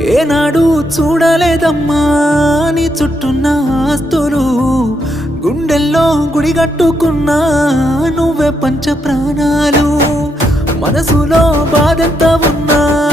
ఏనాడు చూడలేదమ్మా నీ చుట్టున్న ఆస్తులు, గుండెల్లో గుడిగట్టుకున్నా నువ్వే పంచ ప్రాణాలు. మనసులో బాధంతా ఉన్నా